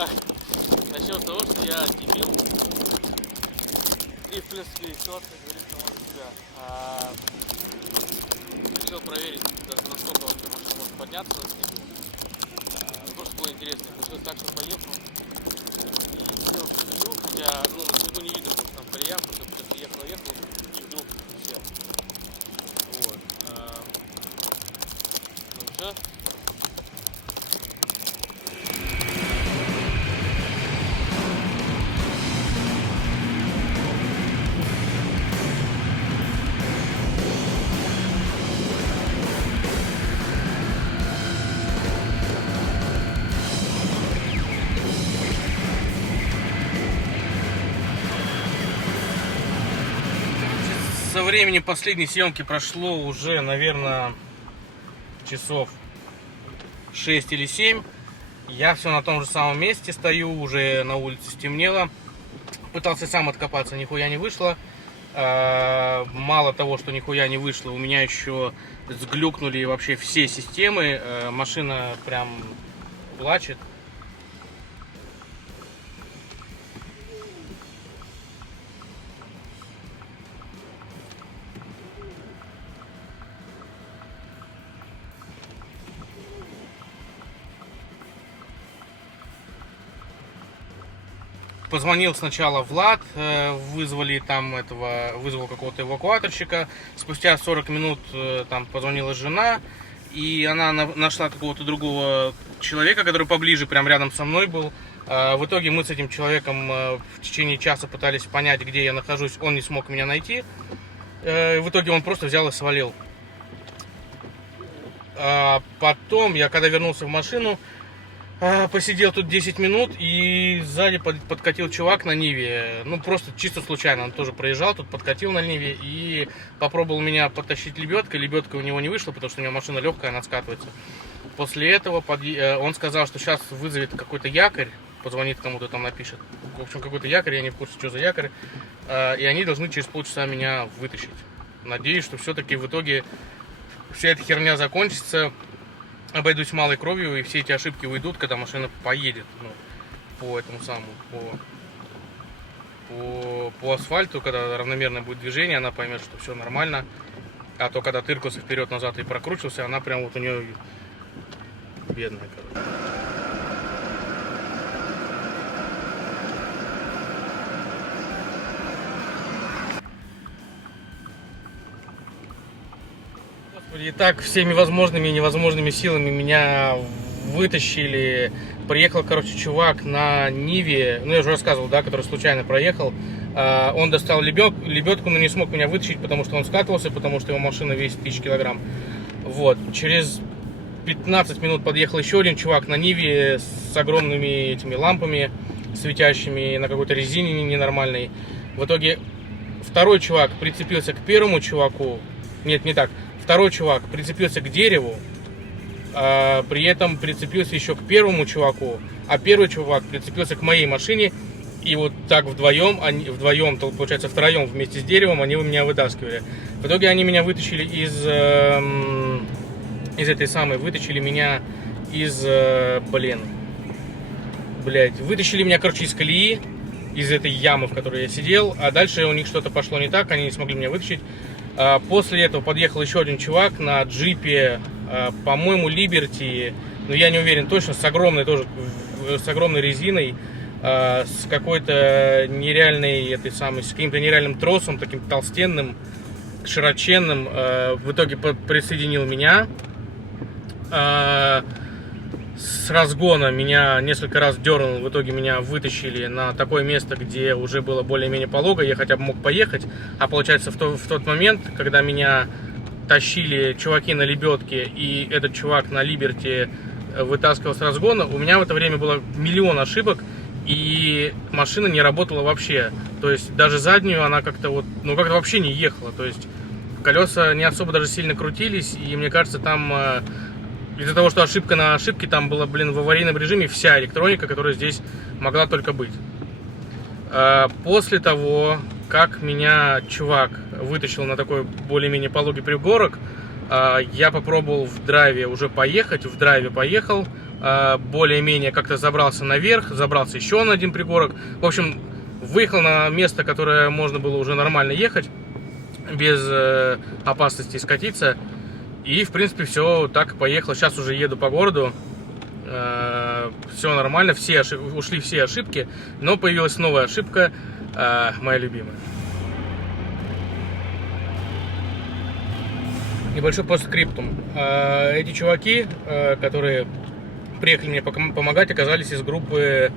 Так, начнем с того, что я дебил. И, в принципе, ситуация говорит сама за себя. Решил проверить, насколько вообще машина может подняться на снегу. Просто было интересно. Получилось так, что поехал. И сел в снегу, хотя, ну, на снегу не видно, потому что там колея, потому что ехал, и вдруг сел. Вот. Ну все. Со времени последней съемки прошло уже, наверное, часов 6 или 7. Я все на том же самом месте стою, уже на улице стемнело. Пытался сам откопаться, нихуя не вышло. Мало того, что нихуя не вышло, у меня еще сглюкнули вообще все системы. Машина прям плачет. Позвонил сначала Влад, вызвал какого-то эвакуаторщика. Спустя 40 минут там позвонила жена, и она нашла какого-то другого человека, который поближе, прям рядом со мной был. В итоге мы с этим человеком в течение часа пытались понять, где я нахожусь. Он не смог меня найти. В итоге он просто взял и свалил. Потом я, когда вернулся в машину, посидел тут 10 минут, и сзади подкатил чувак на Ниве. Ну, просто чисто случайно. Он тоже проезжал, тут подкатил на Ниве и попробовал меня подтащить лебедкой. Лебедка у него не вышла, потому что у него машина легкая, она скатывается. После этого он сказал, что сейчас вызовет какой-то якорь, позвонит кому-то там, напишет. В общем, какой-то якорь, я не в курсе, что за якорь. И они должны через полчаса меня вытащить. Надеюсь, что все-таки в итоге вся эта херня закончится. Обойдусь малой кровью, и все эти ошибки уйдут, когда машина поедет, ну, по этому самому, по асфальту, когда равномерное будет движение, она поймет, что все нормально. А то, когда тыркался вперед-назад и прокручивался, она прям вот у нее бедная, короче. И так всеми возможными и невозможными силами меня вытащили. Приехал, короче, чувак на Ниве, ну я уже рассказывал, да, который случайно проехал. Он достал лебедку, но не смог меня вытащить, потому что он скатывался, потому что его машина весит 1000 килограмм. Вот. Через 15 минут подъехал еще один чувак на Ниве с огромными этими лампами, светящими на какой-то резине ненормальной. В итоге второй чувак прицепился к первому чуваку. Нет, не так. Второй чувак прицепился к дереву, при этом прицепился еще к первому чуваку, а первый чувак прицепился к моей машине, и вот так вдвоем, получается втроем вместе с деревом, они меня вытаскивали. В итоге они меня вытащили вытащили меня, короче, из колеи, из этой ямы, в которой я сидел, а дальше у них что-то пошло не так, они не смогли меня вытащить. После этого подъехал еще один чувак на джипе, по-моему, Liberty, но я не уверен точно, с огромной резиной, с какой-то нереальной, с каким-то нереальным тросом, таким толстенным, широченным. В итоге присоединил меня. С разгона меня несколько раз дернул, в итоге меня вытащили на такое место, где уже было более-менее полого, я хотя бы мог поехать. А получается, в тот момент, когда меня тащили чуваки на лебедке и этот чувак на Liberty вытаскивал с разгона, у меня в это время было миллион ошибок, и машина не работала вообще. То есть даже заднюю она как-то как-то вообще не ехала. То есть колеса не особо даже сильно крутились, и мне кажется, там из-за того, что ошибка на ошибке, там была, в аварийном режиме вся электроника, которая здесь могла только быть. После того, как меня чувак вытащил на такой более-менее пологий пригорок, Я попробовал в драйве уже поехать, в драйве поехал, более-менее как-то забрался наверх, забрался еще на один пригорок. В общем, выехал на место, которое можно было уже нормально ехать, без опасности скатиться. И, в принципе, все так и поехало. Сейчас уже еду по городу. Все нормально, ушли все ошибки, но появилась новая ошибка, моя любимая. Небольшой постскриптум. Эти чуваки, которые приехали мне помогать, оказались из группы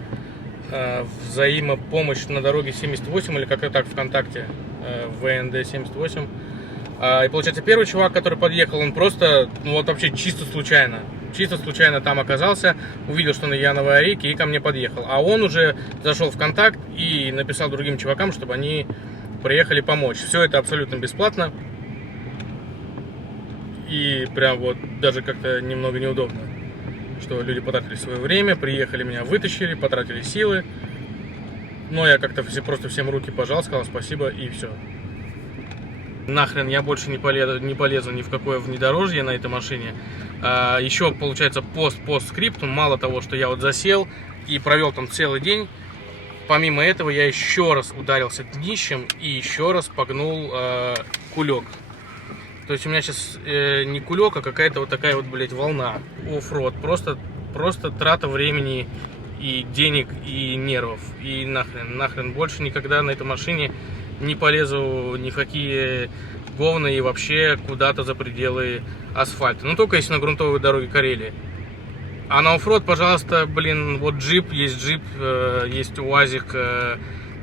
взаимопомощь на дороге 78, или как-то так ВКонтакте, ВНД 78. И получается, первый чувак, который подъехал, он просто, ну вот вообще чисто случайно там оказался, увидел, что я на аварийке, и ко мне подъехал. А он уже зашел в контакт и написал другим чувакам, чтобы они приехали помочь. Все это абсолютно бесплатно. И прям вот даже как-то немного неудобно, что люди потратили свое время, приехали, меня вытащили, потратили силы. Но я как-то просто всем руки пожал, сказал спасибо и все. Нахрен я больше не полезу ни в какое внедорожье на этой машине. Еще получается постскриптум. Мало того, что я вот засел и провел там целый день, помимо этого я еще раз ударился днищем и еще раз погнул кулек. То есть у меня сейчас не кулек, а какая-то вот такая вот, блядь, волна. Оффроуд. Просто трата времени и денег, и нервов. И нахрен больше никогда на этой машине не полезу ни в какие говна и вообще куда-то за пределы асфальта. Ну, только если на грунтовой дороге Карелии. А на оффроуд, пожалуйста, блин, вот джип, есть УАЗик,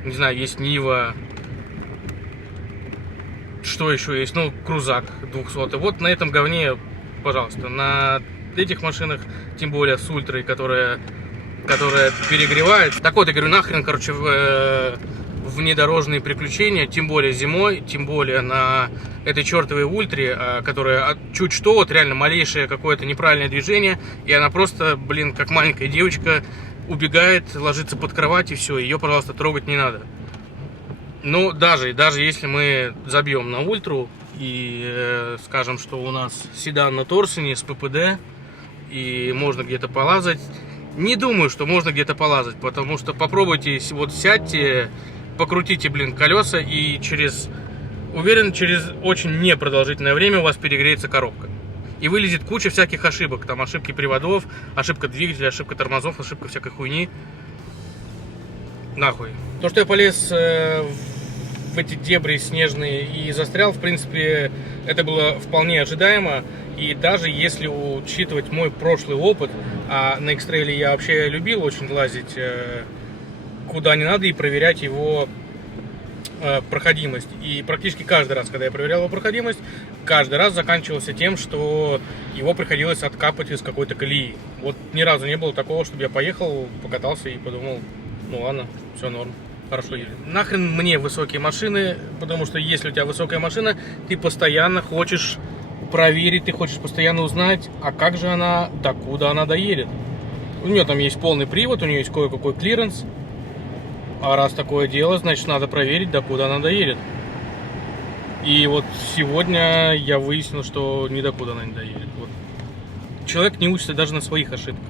не знаю, есть Нива. Что еще есть? Ну, крузак 200. Вот на этом говне, пожалуйста, на этих машинах, тем более с ультрой, которая перегревает. Так вот, я говорю, нахрен, короче, внедорожные приключения, тем более зимой, тем более на этой чертовой ультре, которая чуть что, вот реально малейшее какое-то неправильное движение, и она просто, блин, как маленькая девочка убегает, ложится под кровать и все, ее, пожалуйста, трогать не надо. Ну, даже если мы забьем на ультру и скажем, что у нас седан на Торсене с ППД и можно где-то полазать, не думаю, что можно где-то полазать, потому что попробуйте, вот сядьте, покрутите, блин, колеса и уверен, через очень непродолжительное время у вас перегреется коробка. И вылезет куча всяких ошибок, там ошибки приводов, ошибка двигателя, ошибка тормозов, ошибка всякой хуйни. Нахуй. То, что я полез в эти дебри снежные и застрял, в принципе, это было вполне ожидаемо. И даже если учитывать мой прошлый опыт, а на X-Trail я вообще любил очень лазить куда не надо и проверять его проходимость. И практически каждый раз, когда я проверял его проходимость, каждый раз заканчивался тем, что его приходилось откапать из какой-то колеи. Вот ни разу не было такого, чтобы я поехал, покатался и подумал, ну ладно, все норм, хорошо едет. Нахрен мне высокие машины, потому что если у тебя высокая машина, ты постоянно хочешь проверить, ты хочешь постоянно узнать, а как же она, докуда она доедет. У нее там есть полный привод, у нее есть кое-какой клиренс. А раз такое дело, значит, надо проверить, докуда она доедет. И вот сегодня я выяснил, что ни докуда она не доедет. Вот. Человек не учится даже на своих ошибках.